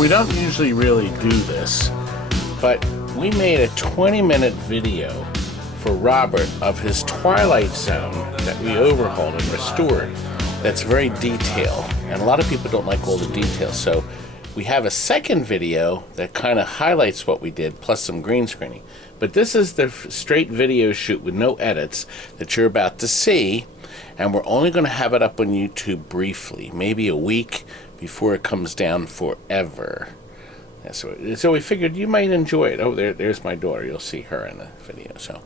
we don't usually really do this, but we made a 20-minute video for Robert of his Twilight Zone that we overhauled and restored. That's very detailed, and a lot of people don't like all the details, so we have a second video that kind of highlights what we did, plus some green screening. But this is the straight video shoot with no edits that you're about to see, and we're only going to have it up on YouTube briefly, maybe a week before it comes down forever. Yeah, so we figured you might enjoy it. Oh, there's my daughter. You'll see her in the video. So,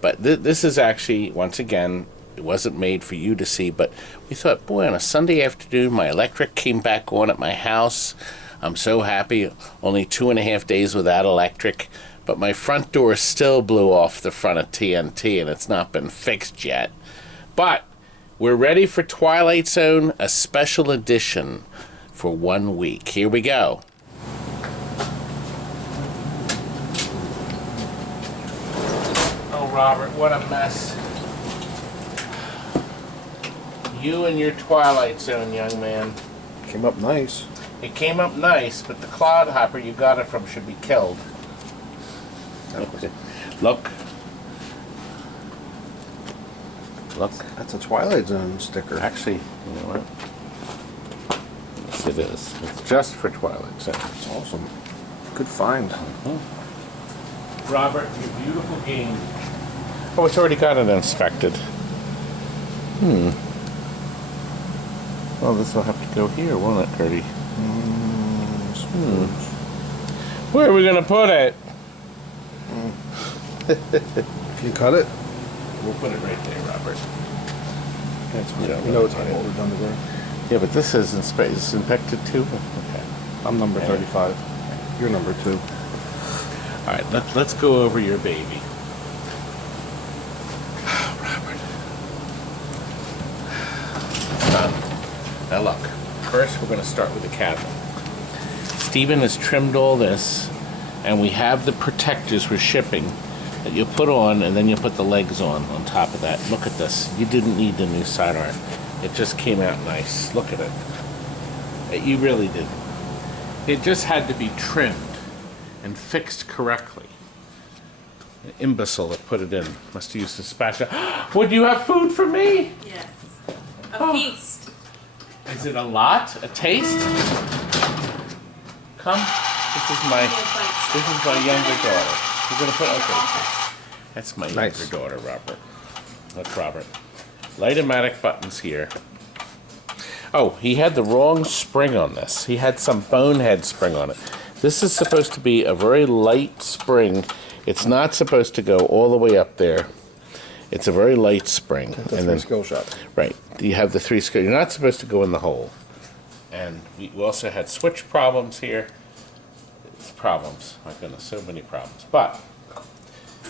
but this is actually, once again, it wasn't made for you to see, but we thought, boy, on a Sunday afternoon, my electric came back on at my house. I'm so happy. Only 2.5 days without electric, but my front door still blew off the front of TNT, and it's not been fixed yet. But we're ready for Twilight Zone, a special edition for 1 week. Here we go. Oh, Robert, what a mess. You and your Twilight Zone, young man. Came up nice. It came up nice, but the clodhopper you got it from should be killed. Look. Look. That's a Twilight Zone sticker. Actually, you know what? Yes, it is. It's just for Twilight Zone. That's awesome. Good find. Mm-hmm. Robert, your beautiful game. Oh, it's already got it inspected. Well, this will have to go here, won't it, Gertie? Where are we going to put it? Can you cut it? We'll put it right there, Robert. That's weird. You know it's older down the road. Yeah, but this is inspected too? Okay. I'm number 35. You're number 2. All right, let's go over your baby. Robert. It's done. Now look, first we're going to start with the cabinet. Stephen has trimmed all this, and we have the protectors for shipping that you'll put on, and then you'll put the legs on top of that. Look at this. You didn't need the new sidearm. It just came out nice. Look at it. You really didn't. It just had to be trimmed and fixed correctly. An imbecile that put it in must have used a spatula. Would you have food for me? Yes. A feast. Is it a lot? A taste? Come. This is my younger daughter. We're gonna put that's my younger daughter, Robert. That's Robert. Light-o-matic buttons here. Oh, he had the wrong spring on this. He had some bonehead spring on it. This is supposed to be a very light spring. It's not supposed to go all the way up there. It's a very light spring. The and then skill shot. Right. You have the 3 skill. You're not supposed to go in the hole. And we also had switch problems here. It's problems. My goodness, so many problems. But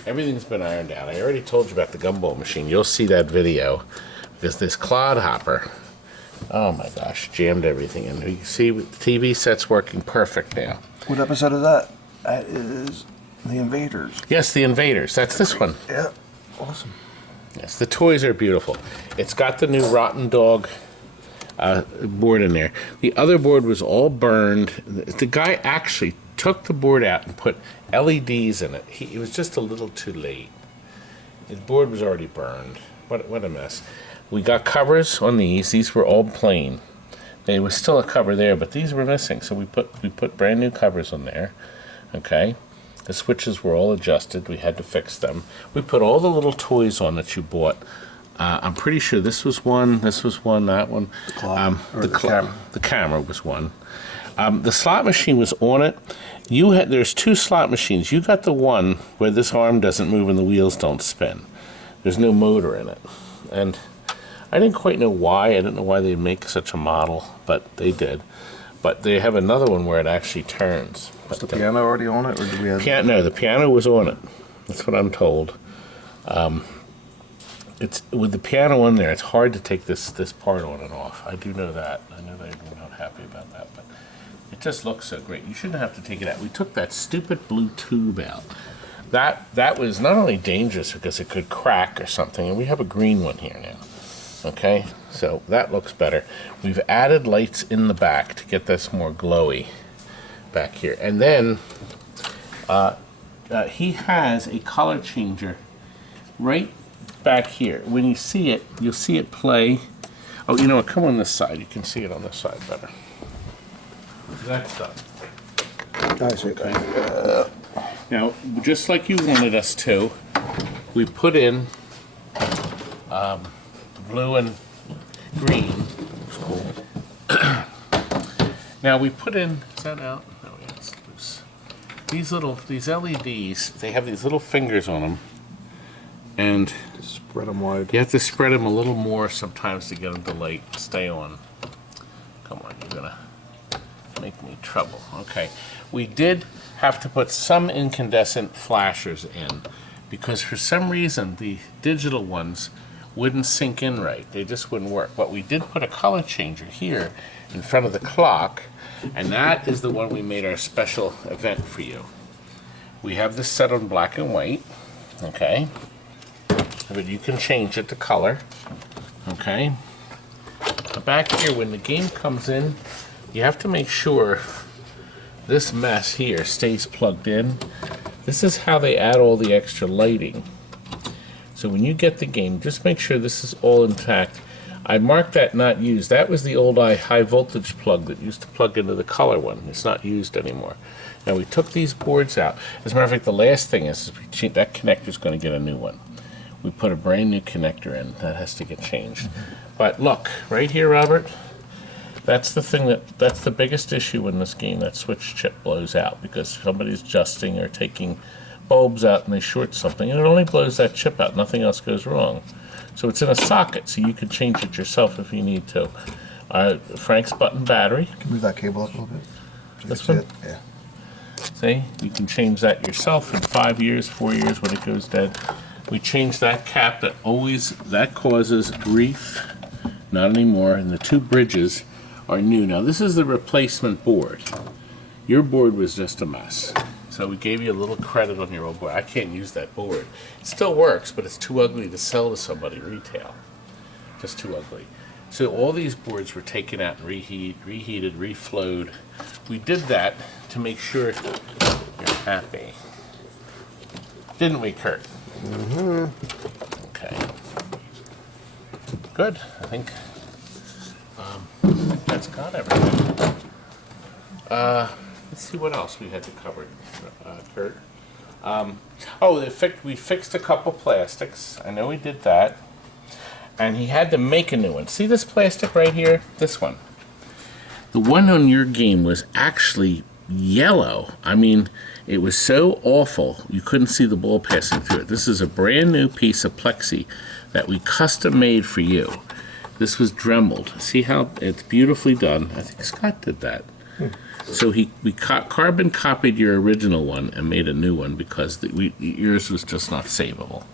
everything's been ironed out. I already told you about the gumball machine. You'll see that video. Because this clodhopper, oh my gosh, jammed everything in. You can see the TV set's working perfect now. What episode is that? That is The Invaders. Yes, The Invaders. That's this one. Yeah. Awesome. Yes, the toys are beautiful. It's got the new Rotten Dog board in there. The other board was all burned. The guy actually took the board out and put LEDs in it. It was just a little too late. The board was already burned. What a mess. We got covers on these. These were all plain. There was still a cover there, but these were missing. So we put brand new covers on there. Okay. The switches were all adjusted. We had to fix them. We put all the little toys on that you bought. I'm pretty sure this was one, that one. The clock, the camera. The camera was one. The slot machine was on it. There's 2 slot machines. You got the one where this arm doesn't move and the wheels don't spin. There's no motor in it. And I didn't quite know why. I didn't know why they'd make such a model, but they did. But they have another one where it actually turns. Was the piano already on it, or did we have... No, the piano was on it. That's what I'm told. It's with the piano in there, it's hard to take this part on and off. I do know that. I know they were not happy about that, but it just looks so great. You shouldn't have to take it out. We took that stupid blue tube out. That was not only dangerous because it could crack or something, and we have a green one here now. Okay, so that looks better. We've added lights in the back to get this more glowy. back here. And then he has a color changer right back here. When you see it, you'll see it play. Oh, you know what? Come on this side. You can see it on this side better. That's done. I see. Okay. Now, just like you wanted us to, we put in blue and green. Cool. Now we put in. Is that out? No, yeah, it's loose. These LEDs. They have these little fingers on them, and Spread them wide. you have to spread them a little more sometimes to get them to light stay on. Come on, you're gonna make me trouble. Okay, we did have to put some incandescent flashers in because for some reason the digital ones wouldn't sink in right. They just wouldn't work. But we did put a color changer here in front of the clock, and that is the one we made our special event for you. We have this set on black and white, okay? But you can change it to color, okay? Back here, when the game comes in, you have to make sure this mess here stays plugged in. This is how they add all the extra lighting. So when you get the game, just make sure this is all intact. I marked that not used. That was the old high voltage plug that used to plug into the color one. It's not used anymore. Now we took these boards out. As a matter of fact, the last thing is that connector's going to get a new one. We put a brand new connector in. That has to get changed. But look, right here, Robert, that's the thing that's the biggest issue in this game. That switch chip blows out because somebody's adjusting or taking bulbs out and they short something, and it only blows that chip out. Nothing else goes wrong. So it's in a socket, so you can change it yourself if you need to. Frank's button battery. Can you move that cable up a little bit? This one? Yeah. See, you can change that yourself in 5 years, 4 years when it goes dead. We changed that cap that causes grief. Not anymore, and the two bridges are new. Now this is the replacement board. Your board was just a mess. So we gave you a little credit on your old board. I can't use that board. It still works, but it's too ugly to sell to somebody retail. Just too ugly. So all these boards were taken out and reheated, reflowed. We did that to make sure you're happy. Didn't we, Kurt? Mm-hmm. Okay. Good. I think that's got everything. Let's see what else we had to cover, Kurt. We fixed a couple plastics. I know we did that. And he had to make a new one. See this plastic right here? This one. The one on your game was actually yellow. I mean, it was so awful you couldn't see the ball passing through it. This is a brand new piece of plexi that we custom made for you. This was dremeled. See how it's beautifully done? I think Scott did that. So we carbon copied your original one and made a new one because yours was just not savable.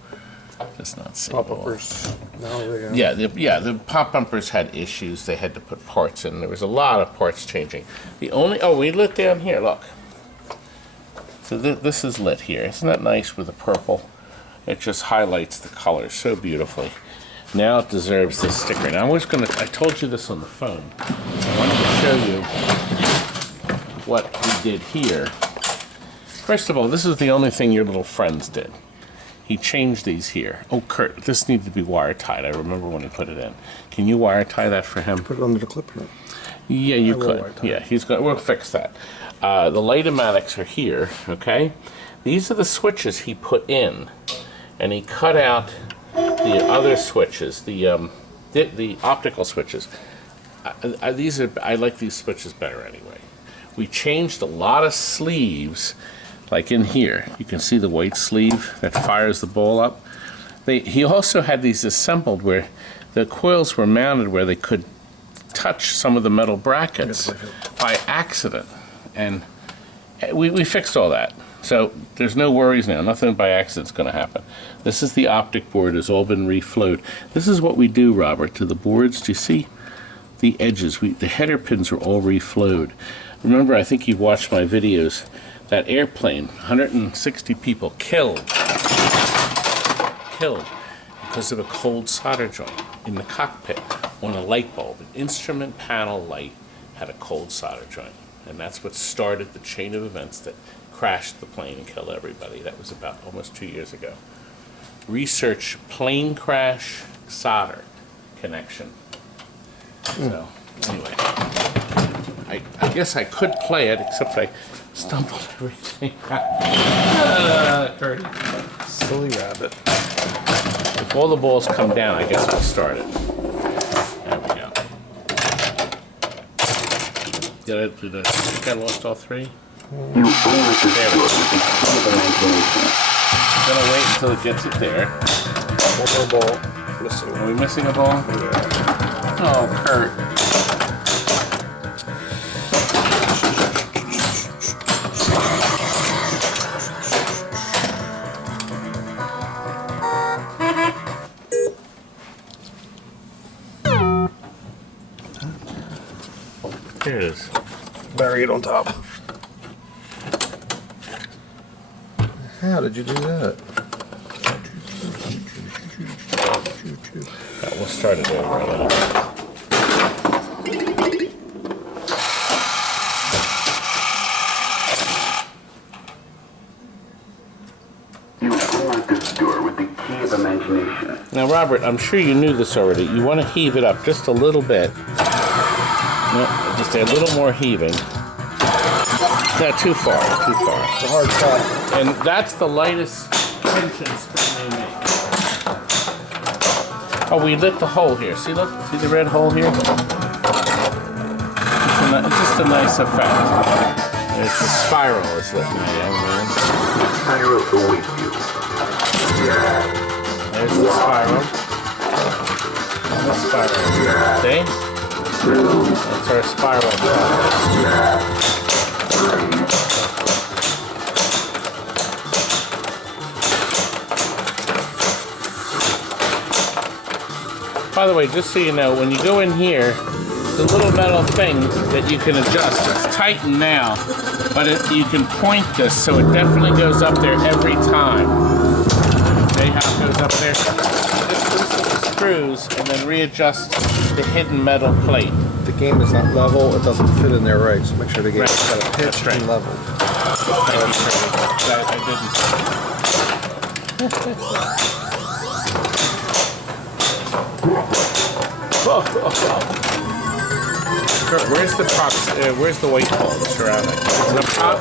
Just not savable. Pop bumpers. No, The pop bumpers had issues. They had to put parts in. There was a lot of parts changing. We lit down here. Look. So this is lit here. Isn't that nice with the purple? It just highlights the colors so beautifully. Now it deserves this sticker. Now I told you this on the phone. I wanted to show you what we did here. First of all, this is the only thing your little friends did. He changed these here. Oh, Kurt, this needed to be wire tied. I remember when he put it in. Can you wire tie that for him? Put it under the clip here. Yeah, you could. Yeah, we'll fix that. The lightomatics are here, okay? These are the switches he put in, and he cut out the other switches, the optical switches. I like these switches better anyway. We changed a lot of sleeves, like in here. You can see the white sleeve that fires the ball up. He also had these assembled where the coils were mounted where they could touch some of the metal brackets by accident. And we fixed all that. So there's no worries now. Nothing by accident's going to happen. This is the optic board. It's all been reflowed. This is what we do, Robert, to the boards. Do you see the edges? The header pins are all reflowed. Remember, I think you've watched my videos. That airplane, 160 people killed because of a cold solder joint in the cockpit on a light bulb. An instrument panel light had a cold solder joint. And that's what started the chain of events that crashed the plane and killed everybody. That was about almost 2 years ago. Research plane crash solder connection. So, anyway. I guess I could play it, except I stumbled everything. Curdy. Silly rabbit. If all the balls come down, I guess we'll start it. There we go. Did I lost all three? There we go. I'm gonna wait until it gets it there. One more ball. Missing. Are we missing a ball? Yeah. Oh, Kurt. There it is. Bury it on top. How did you do that? We'll start it over. You unlock this door with the key of imagination. Now, Robert, I'm sure you knew this already. You want to heave it up just a little bit. No, just a little more heaving. Not too far, too far. It's a hard shot. And that's the lightest tension spring they make. Oh, we lit the hole here. See, look, see the red hole here? It's just a nice effect. It's the spiral is lit now, young man. Spiral awaits you. There's the spiral. And the spiral. See? That's our spiral. By the way, just so you know, when you go in here, the little metal thing that you can adjust, it's tightened now, but you can point this so it definitely goes up there every time. See how it goes up there? Just loosen the screws and then readjust the hidden metal plate. The game is not level. It doesn't fit in there right. So make sure the game is Right. got a pitch That's right. and level. I didn't. Kurt, where's the props? Where's the white ball surrounding? Is it up top?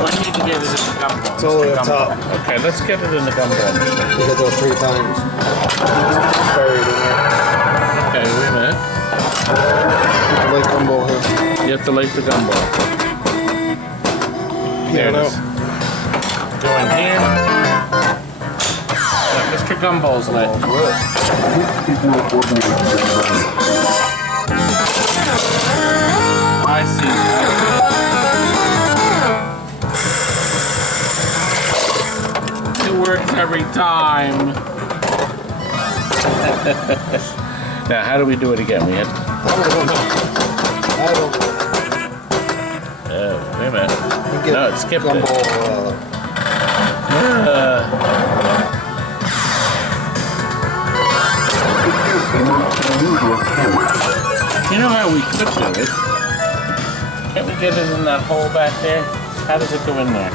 I need to get it in the gumball. It's all the way up top. Okay, let's get it in the gumball machine. You hit those 3 times. Buried in there. Okay, wait a minute. I like gumball here. You have to light the gumball. There it Piano. is. Go in here. Yeah, Mr. Gumball's lit. This is no ordinary device. I see. It works every time. Now, how do we do it again? We had. I don't Oh, wait a minute. get No, it skipped it. gumball. Unusual camera. You know how we could do it? Can't we get it in that hole back there? How does it go in there?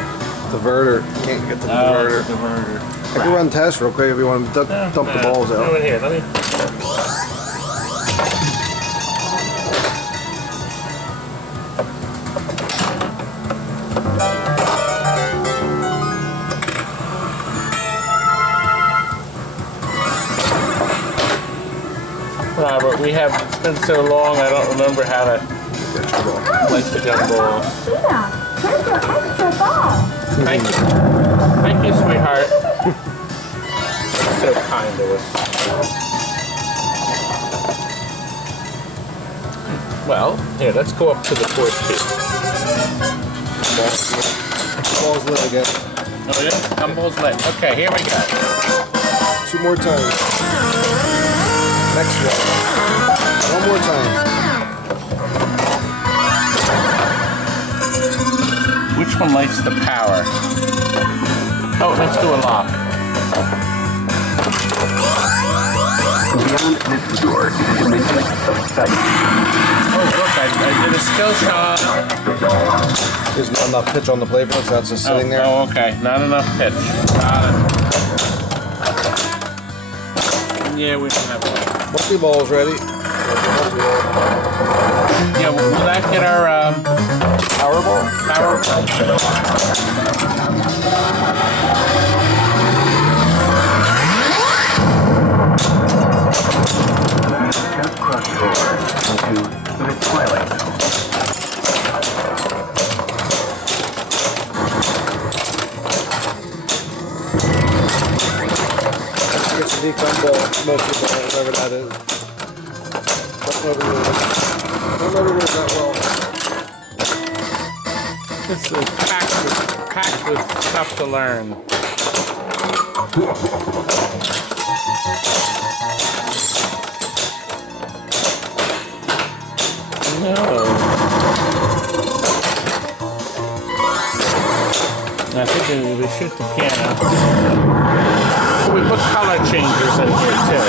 Diverter. Can't get the Oh, diverter. it's a diverter. I can run tests real quick if you want to dump the balls out. Over here, let me. Robert, it's been so long, I don't remember how to light the gumball. Here's your extra ball. Thank you. Thank you, sweetheart. So kind to us. Well, here, let's go up to the fourth speed. Balls lit again. Oh, yeah? Gumball's lit. Okay, here we go. 2 more times. Next one. 1 more time. Which one lights the power? Oh, let's do a lock. Beyond this door is a dimension of sight. Oh, look, I did a skill shot. There's not enough pitch on the playfield, so that's just sitting there. Oh, okay. Not enough pitch. Got it. Yeah, we don't have one. Multi-ball's ready. Yeah, will that get our Powerball? power? Just cross over into the Twilight Zone. It's a deep gumball, multi-ball, whatever that is. Don't know the rules. Don't know the rules that well. This is packed with stuff to learn. No. I think we shoot the piano. We put color changers in here too.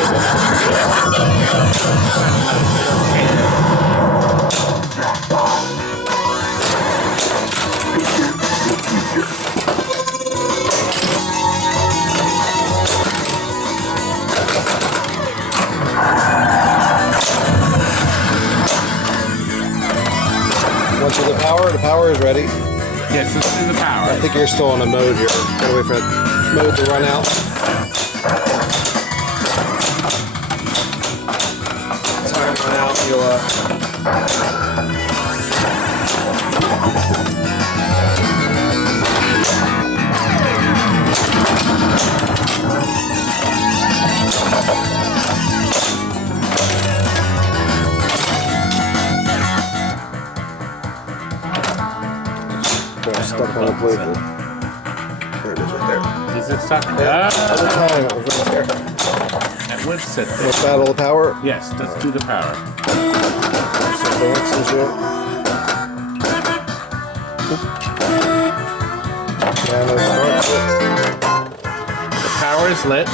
Once with the power is ready. Yes, let's do the power. I think you're still on a mode here. Gotta wait for that mode to run out. Time run out, you'll stuck on the playfield. There it is right there. Is it stuck? At the time, it was right there. It would sit there. Let's battle the power. Yes, let's do the power. So dance is here. Piano starts it. The power is lit.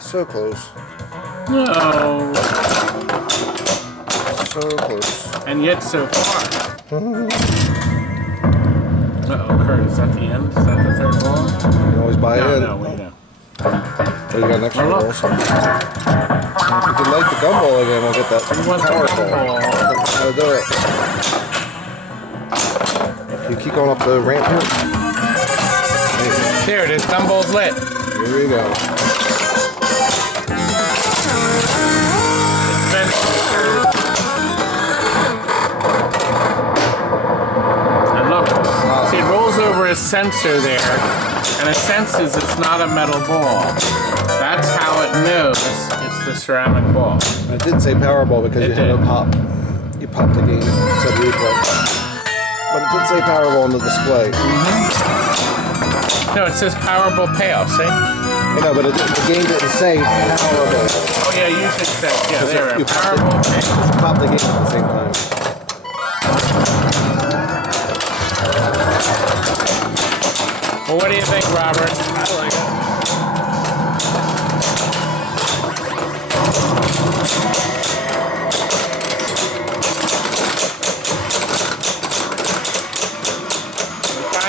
So close. No. So close. And yet so far. Uh-oh, Kurt, is that the end? Is that the third ball? You can always buy in. No, wait, no. Oh, you got an extra Oh, look. ball. So. If you can light the gumball again, we'll get that wants the power ball. gumball? How to do it. You keep going up the ramp here. There it is, gumball's lit. Here we go. And look, see, it rolls over a sensor there, and it senses it's not a metal ball. That's how it knows it's the ceramic ball. I did say Powerball because It you had no did. pop. You popped the game. It said replay. But it did say Powerball on the display. No, it says Powerball payoff, see? I know, but the game didn't say Powerball. Oh yeah, usually it says, yeah, there, You Powerball payoff. popped the game at the same time. Well, what do you think, Robert? I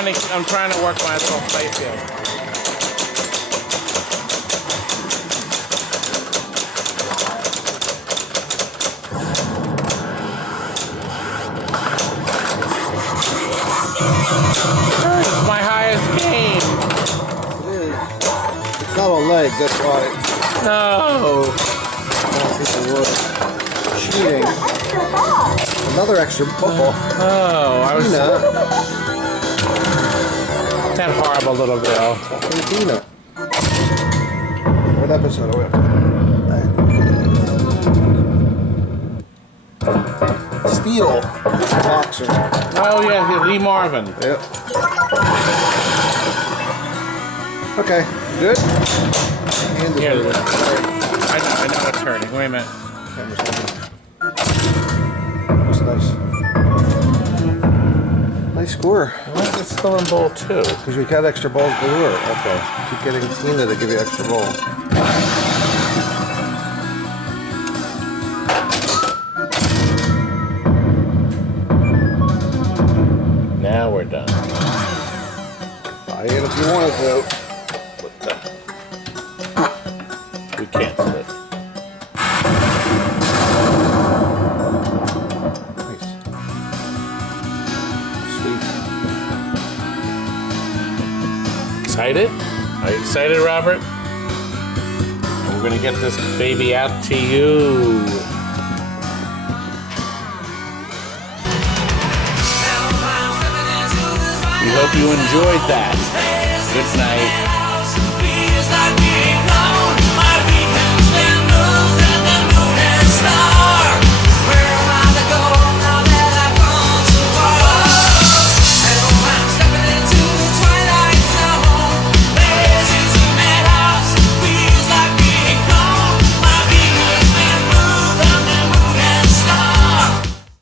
like it. I'm trying to work myself Playfield. It's my highest game. It is. It's not on legs, that's why. No. People would. Cheating. Another extra ball. Oh, I was Tina. that horrible little girl. Hey, Tina. What episode are we up to? Steel. Boxer. Oh yeah, Lee Marvin. Yep. Okay, good? Hand is Here, moving. Sorry. I know it's turning. Wait a minute. Camera's moving. That's nice. Nice score. Why is it still in bowl 2? Because you got extra balls to lure. Okay. Keep getting Tina to give you extra ball. Now we're done. Buy in if you wanted to. What the? We canceled it. Nice. Sweet. Excited? Are you excited, Robert? We're gonna get this baby out to you. We hope you enjoyed that. Good night.